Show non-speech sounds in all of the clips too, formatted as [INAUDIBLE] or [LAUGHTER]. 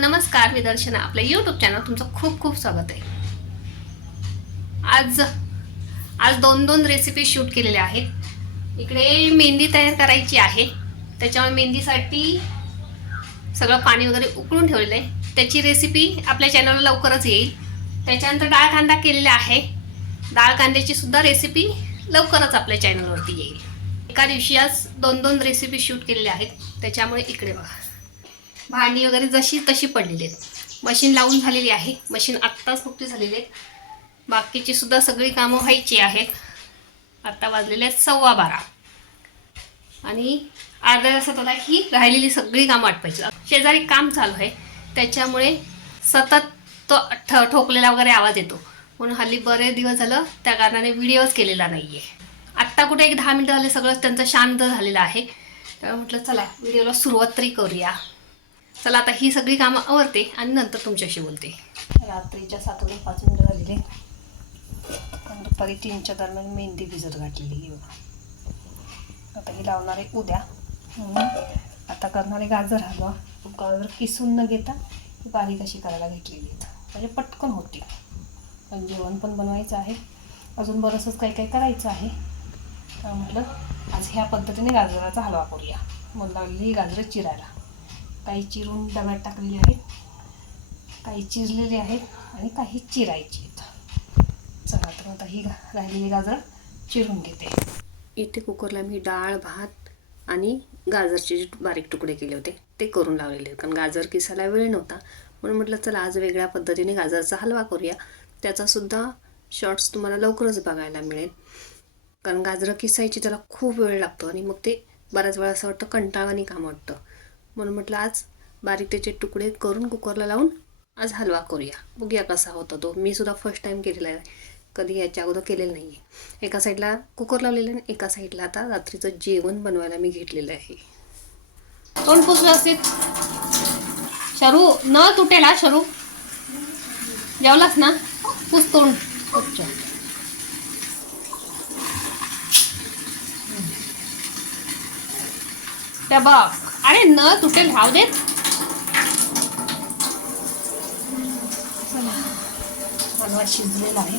नमस्कार मी दर्शना. आपल्या YouTube channel तुमचं खूप खूप स्वागत आहे. आज आज दोन दोन रेसिपी शूट केलेल्या आहेत. इकडे मेहंदी तयार करायची आहे. त्याच्यामुळे मेहंदीसाठी सगळं पाणी वगैरे उकळून ठेवलेलं आहे. त्याची रेसिपी आपल्या चॅनलला लवकरच येईल. त्याच्यानंतर डाळ कांदा केलेला आहे. डाळ कांद्याची सुद्धा रेसिपी लवकरच आपल्या चॅनलवरती येईल. एका दिवशी आज दोन दोन रेसिपी शूट केलेल्या आहेत. त्याच्यामुळे इकडे बघा. भांडी वगैरे जशी तशी पडलेली आहेत. मशीन लावून झालेली आहे. मशीन आत्ताच नुकती झालेली आहेत बाकीची सुद्धा सगळी कामं व्हायची आहेत. आत्ता वाजलेले आहेत सव्वा बारा. आणि अर्ध्या तासात आता ही राहिलेली सगळी कामं आटपायची. शेजारी काम चालू आहे. त्याच्यामुळे सतत तो ठ ठोकलेला वगैरे आवाज येतो. म्हणून हल्ली बरेच दिवस झालं त्या कारणाने व्हिडिओच केलेला नाही आहे आत्ता कुठे एक दहा मिनटं झाले सगळं त्यांचं शांत झालेलं आहे. त्यामुळे म्हटलं चला व्हिडिओला सुरुवात तरी करूया. चला आता ही सगळी कामं आवरते आणि नंतर तुमच्याशी बोलते. रात्रीच्या सात वाजून पाच मिनिटं झालेले दुपारी तीनच्या दरम्यान मेहंदी भिजत घातलेली बघा. आता ही लावणार आहे उद्या. म्हणून आता करणारे गाजर हलवा गाजर किसून न घेता बारीक अशी करायला घेतलेली आहेत. म्हणजे पटकन होती. पण जेवण पण बनवायचं आहे. अजून बरंचसंच काही काही करायचं आहे. तर म्हटलं आज ह्या पद्धतीने गाजराचा हलवा करूया. मग लागली गाजरं चिरायला. काही चिरून डब्यात टाकलेली आहेत. काही चिरलेले आहेत आणि काही चिरायची आहेत. चला तर आता ही गा- राहिलेली गाजर चिरून घेते. इथे कुकरला मी डाळ भात आणि गाजरचे जे बारीक तुकडे केले होते ते करून लावलेले कारण गाजर किसायला वेळ नव्हता. म्हणून म्हटलं चला आज वेगळ्या पद्धतीने गाजरचा हलवा करूया. त्याचासुद्धा शॉर्ट्स तुम्हाला लवकरच बघायला मिळेल. कारण गाजरं किसायची त्याला खूप वेळ लागतो आणि मग ते बऱ्याच वेळा असं वाटतं कंटाळाने काम वाटतं. म्हणून म्हटलं आज बारीक त्याचे तुकडे करून कुकरला लावून आज हलवा करूया. बघूया कसा होता तो. मी सुद्धा फर्स्ट टाईम केलेला आहे. कधी याच्या अगोदर केलेलं नाही आहे एका साईडला कुकर लावलेलं आणि एका साईडला आता रात्रीचं जेवण बनवायला मी घेतलेलं आहे. तोंड पुस व्यवस्थित. शरू न तुटेल हा शरू. जेवलास ना? पुस तोंड. त्या बघ अरे न तुटेल राहू देत. हलवा शिजलेला आहे.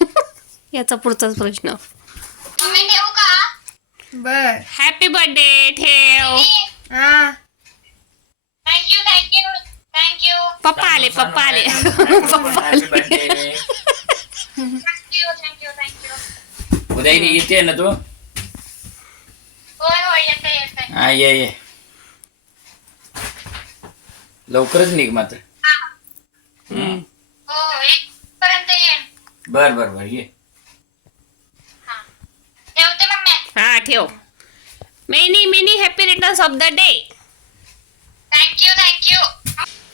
[LAUGHS] याचा पुढचाच प्रश्न. बर. हॅपी बर्थडे ठेव. हा. थँक्यू थँक्यू थँक्यू पप्पा आले पप्पा आले. पप्पा आले थँक्यू थँक्यू उद्या येते ना तू. होय होय येते येते हा ये ये. लवकरच निघ मात्र. हम्म. हो एक पर्यंत येईन बर बर बर ये. हा. ठेवते मम्मी हा ठेव. Many many happy returns of the day thank you thank you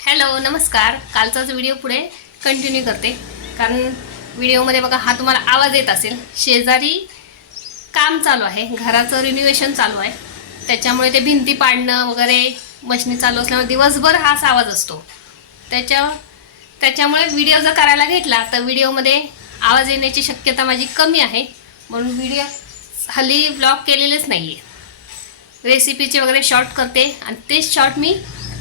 hello नमस्कार. कालचाच व्हिडिओ पुढे कंटिन्यू करते. कारण व्हिडिओमध्ये बघा हा तुम्हाला आवाज येत असेल. शेजारी काम चालू आहे. घराचं रिन्युएशन चालू आहे. त्याच्यामुळे ते भिंती पाडणं वगैरे मशनी चालू असल्यामुळे दिवसभर हाच आवाज असतो. त्याच्या त्याच्यामुळे व्हिडिओ जर करायला घेतला तर व्हिडिओमध्ये आवाज येण्याची शक्यता माझी कमी आहे. म्हणून व्हिडिओ हल्ली ब्लॉग केलेलेच नाही आहे रेसिपीचे वगैरे शॉर्ट करते आणि तेच शॉर्ट मी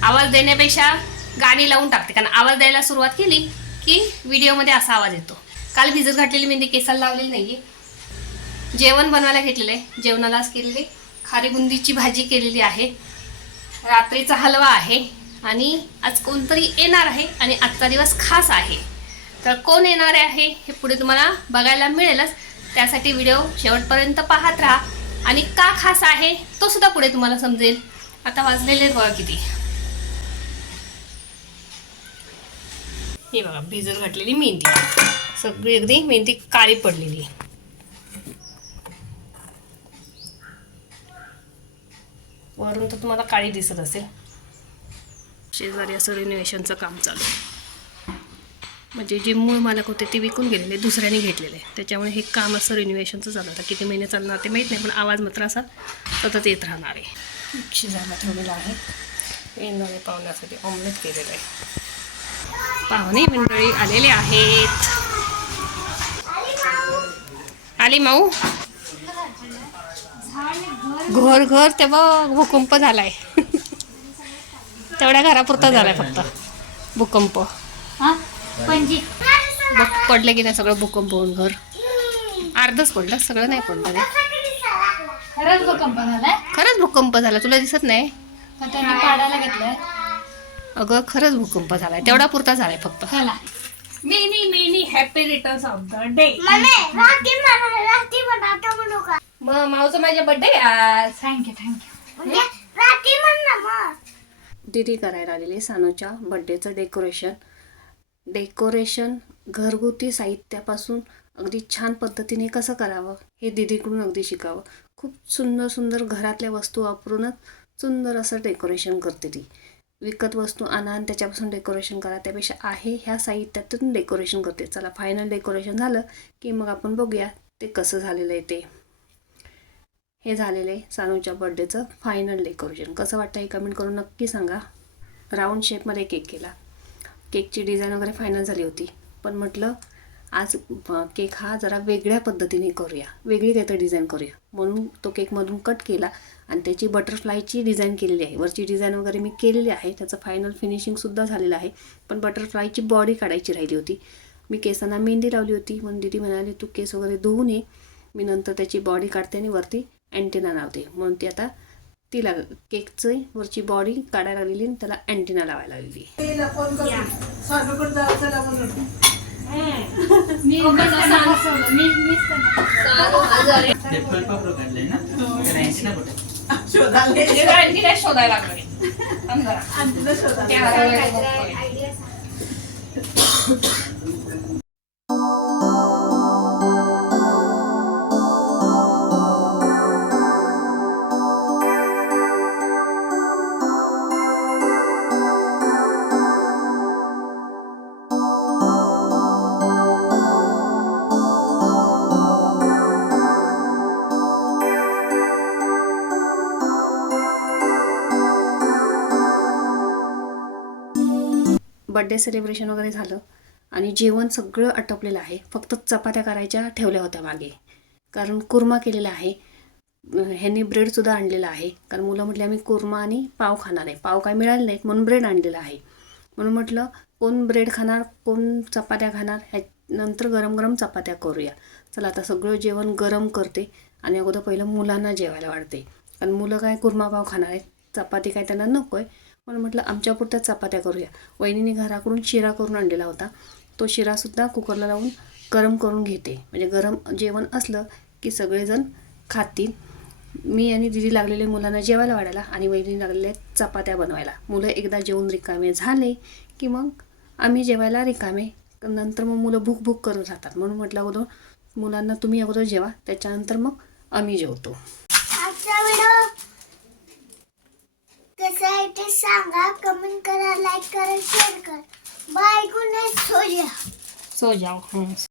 आवाज देण्यापेक्षा गाणी लावून टाकते. कारण आवाज द्यायला सुरुवात केली की व्हिडिओमध्ये असा आवाज येतो. काल भिजत घातलेली मेहंदी केसाला लावलेली नाही आहे जेवण बनवायला घेतलेलं आहे. जेवणाला आज केलेली खारी बुंदीची भाजी केलेली आहे. रात्रीचा हलवा आहे. आणि आज कोणतरी येणार आहे आणि आजचा दिवस खास आहे. तर कोण येणार आहे हे पुढे तुम्हाला बघायला मिळेलच. त्यासाठी व्हिडिओ शेवटपर्यंत पाहत राहा. आणि का खास आहे तो सुद्धा पुढे तुम्हाला समजेल. आता वाजलेले बघा किती. हे बघा भिजत घातलेली मेहंदी. सगळी अगदी मेहंदी काळी पडलेली आहे. वरून तर तुम्हाला काळी दिसत असेल. शेजारी असं रिनोव्हेशनचं काम चालू आहे. म्हणजे जे मूळ मालक होते ते विकून गेलेले दुसऱ्याने घेतलेले. त्याच्यामुळे हे काम असं रिनोव्हेशनचं चालू आता किती महिने चालणार ते माहीत नाही पण आवाज मात्र असा सतत येत राहणार आहे. शिजायला ठेवलेला आहे. येणारे पाहुण्यासाठी ऑमलेट केलेलं आहे. पाहुणे मंडळी आलेले आहेत. आली माऊ? घर घर तेव्हा भूकंप झालाय. तेवढ्या घरापुरता झालाय फक्त भूकंप. पणजी. बघ पडले की नाही सगळं भूकंप होऊन घर. अर्धच पडलं सगळं नाही पडलं रे. खरंच भूकंप झालाय? खरंच भूकंप झाला तुला दिसत नाही? त्यांनी पाडायला घेतलंय? अगं खरंच भूकंप झालाय. तेवढा पुरता झालाय फक्त. Many many happy returns of the day mummy Rakhi म्हणा राखी म्हणा का? मग मावचं माझ्या बर्थडे आज. थँक्यू थँक्यू म्हणजे राखी म्हण ना मग. दिदी करायला आलेली सानूच्या बड्डेचं डेकोरेशन डेकोरेशन घरगुती साहित्यापासून अगदी छान पद्धतीने कसं करावं हे दिदीकडून अगदी शिकावं. खूप सुंदर सुंदर घरातल्या वस्तू वापरूनच सुंदर असं डेकोरेशन करते ती. विकत वस्तू आणा आणि त्याच्यापासून डेकोरेशन करा. त्यापेक्षा आहे ह्या साहित्यातून डेकोरेशन करते. चला फायनल डेकोरेशन झालं की मग आपण बघूया ते कसं झालेलं आहे ते. हे झालेलं आहे सानूच्या बड्डेचं फायनल डेकोरेशन कसं वाटतं हे कमेंट करून नक्की सांगा. राऊंड शेपमध्ये केक केला. केकची डिझाईन वगैरे फायनल झाली होती. पण म्हटलं आज केक हा जरा वेगळ्या पद्धतीने करूया. वेगळी काहीतरी डिझाईन करूया. म्हणून तो केकमधून कट केला. आणि त्याची बटरफ्लायची डिझाईन केलेली आहे. वरची डिझाईन वगैरे मी केलेली आहे. त्याचं फायनल फिनिशिंगसुद्धा झालेलं आहे. पण बटरफ्लायची बॉडी काढायची राहिली होती. मी केसांना मेहंदी लावली होती. म्हणून दिदी म्हणाली तू केस वगैरे धुवून ये मी नंतर त्याची बॉडी काढते आणि वरती अँटेना लावते. म्हणून ती आता तिला केकचं वरची बॉडी काढायला लागलेली आणि त्याला अँटेना लावायला लागलेली ऐंशी ना कुठे शोधायला लागले बड्डे सेलिब्रेशन वगैरे झालं आणि जेवण सगळं आटपलेलं आहे. फक्त चपात्या करायच्या ठेवल्या होत्या मागे. कारण कुर्मा केलेला आहे. ह्यांनी ब्रेडसुद्धा आणलेला आहे. कारण मुलं म्हटले आम्ही कुर्मा आणि पाव खाणार आहे. पाव काय मिळाले नाहीत म्हणून ब्रेड आणलेला आहे. म्हणून म्हटलं कोण ब्रेड खाणार कोण चपात्या खाणार ह्या नंतर गरम गरम चपात्या करूया. चला आता सगळं जेवण गरम करते आणि अगोदर पहिलं मुलांना जेवायला वाढते. कारण मुलं काय कुर्मा पाव खाणार आहेत चपाती काय त्यांना नको आहे म्हणून म्हटलं आमच्यापुरत्या चपात्या करूया. वहिनीने घराकडून शिरा करून आणलेला होता. तो शिरासुद्धा कुकरला लावून गरम करून घेते. म्हणजे गरम जेवण असलं की सगळेजण खातील. मी आणि दिदी लागलेले मुलांना जेवायला वाढायला आणि वहिनी लागलेले चपात्या बनवायला. मुलं एकदा जेवून रिकामे झाले की मग आम्ही जेवायला रिकामे. नंतर मग मुलं भूक भूक करत राहतात. म्हणून म्हटलं अगोदर मुलांना तुम्ही अगोदर जेवा. त्याच्यानंतर मग आम्ही जेवतो. कसं आहे ते सांगा. कमेंट करा लाईक करा शेअर करा. बाय गुड नाईट सोया सो जाओ